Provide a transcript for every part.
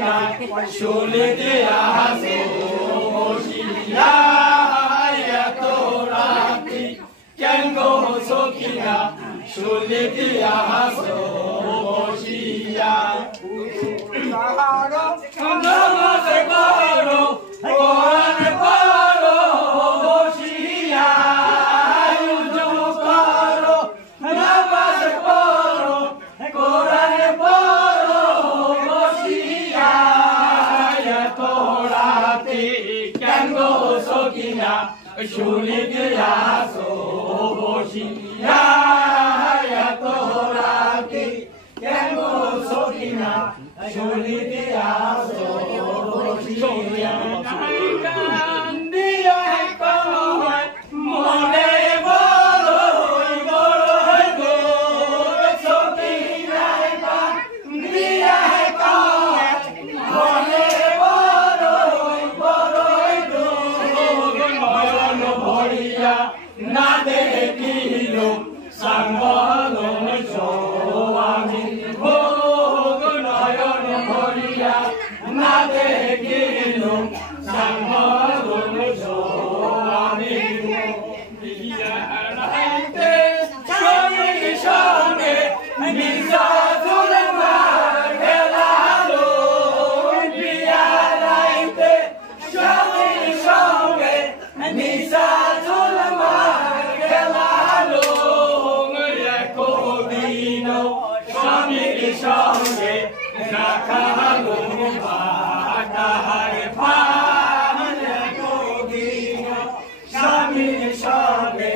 সখিনা শুনিতে আসো বসিয়া এত রাতি কেন গো সখিনা শুনিতে আসো বসিয়া নমস্তে করো কোরআন পড়ো বসিয়া উজু করো নামাজ পড়ো কোরআন পড়ো বসিয়া এত রাতে কেন গো সখিনা শুনিতে আসো বসিয়া এত রাতে কেন গো সখিনা শুনিতে আসো বসিয়া কান্দিয়া কয় মনে বড়ই বড়ই গো সখিনা কান্দিয়া কয় মনে বড়ই বড়ই গো নয়ন ভরিয়া না দেখিল সাঙ্গল আমি ভোগ নয়ন ভরিয়া না দেখিল সাঙ্গল আমি বিয়ারাইতে সঙ্গে সঙ্গে নিশা জুলমার খেলালো বিয়ারাইতে সঙ্গে সঙ্গে নিশা জুলমার খেলালো একদিন স্বামীর সঙ্গে রাখালো ভাটার ভান একদিন স্বামীর সঙ্গে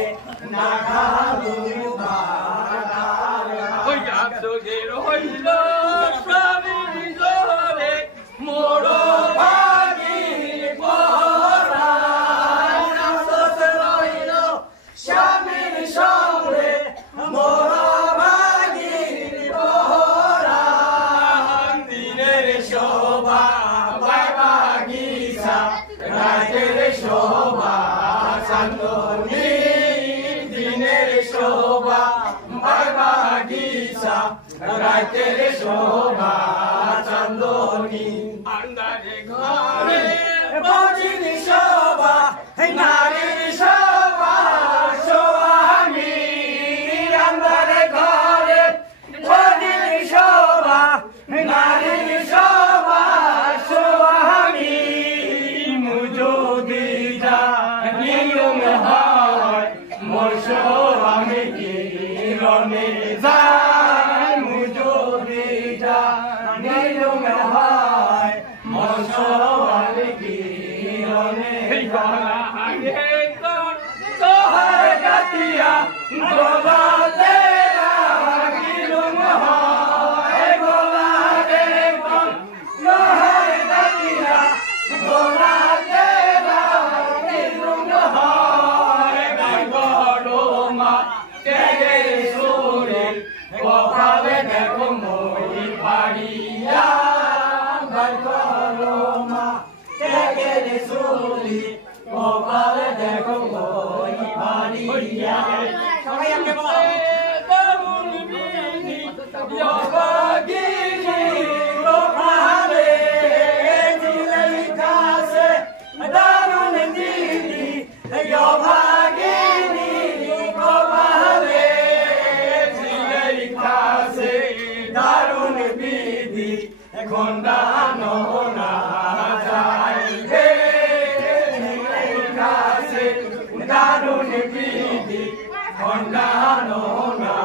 রাখালো ভাটার ওই আব্দুলের হইল স্বামীর জোরে মোর ভাগির পরাণ আফসোস রইল স্বামীর সঙ্গে মোর ভাগির পরাণ দিনের শোভা বাগিচা রাতের শোভা চান্দনী দিনের শোভা বাগিচা রাতের শোভা চান্দনী আন্দারে ঘরে বজির শোভা নারীর শোভা স্বামী আন্দারে ঘরে বজির শোভা নারীর শোভা স্বামী মুজুদি যা নিয়ম হয় মোর স্বামী কি রমে যায় মুজুদি যা নিয়ম হয় মোর স্বামী কি রমে গলা আগে তোহার গাতিয়া গলাতে রাখিলুম হয় গলা রে কোন তোহার গাতিয়া গলাতে রাখিলুম হয় বড় মা তেরে সুরে কপালে দেখো মই পাড়িয়া বড় মা তেরে সুরে কপালে দেখো মই পাড়িয়া সবাই আমকে বলো দারুণ বিনি ইয়বাগিনি কপালে দিলাই কাছে দারুণ বিনি ইয়বাগিনি কপালে দিলাই কাছে দারুণ বিধি খন্ডানো না যায় হে দিলাই কাছে দারুণ বিধি খন্ডানো না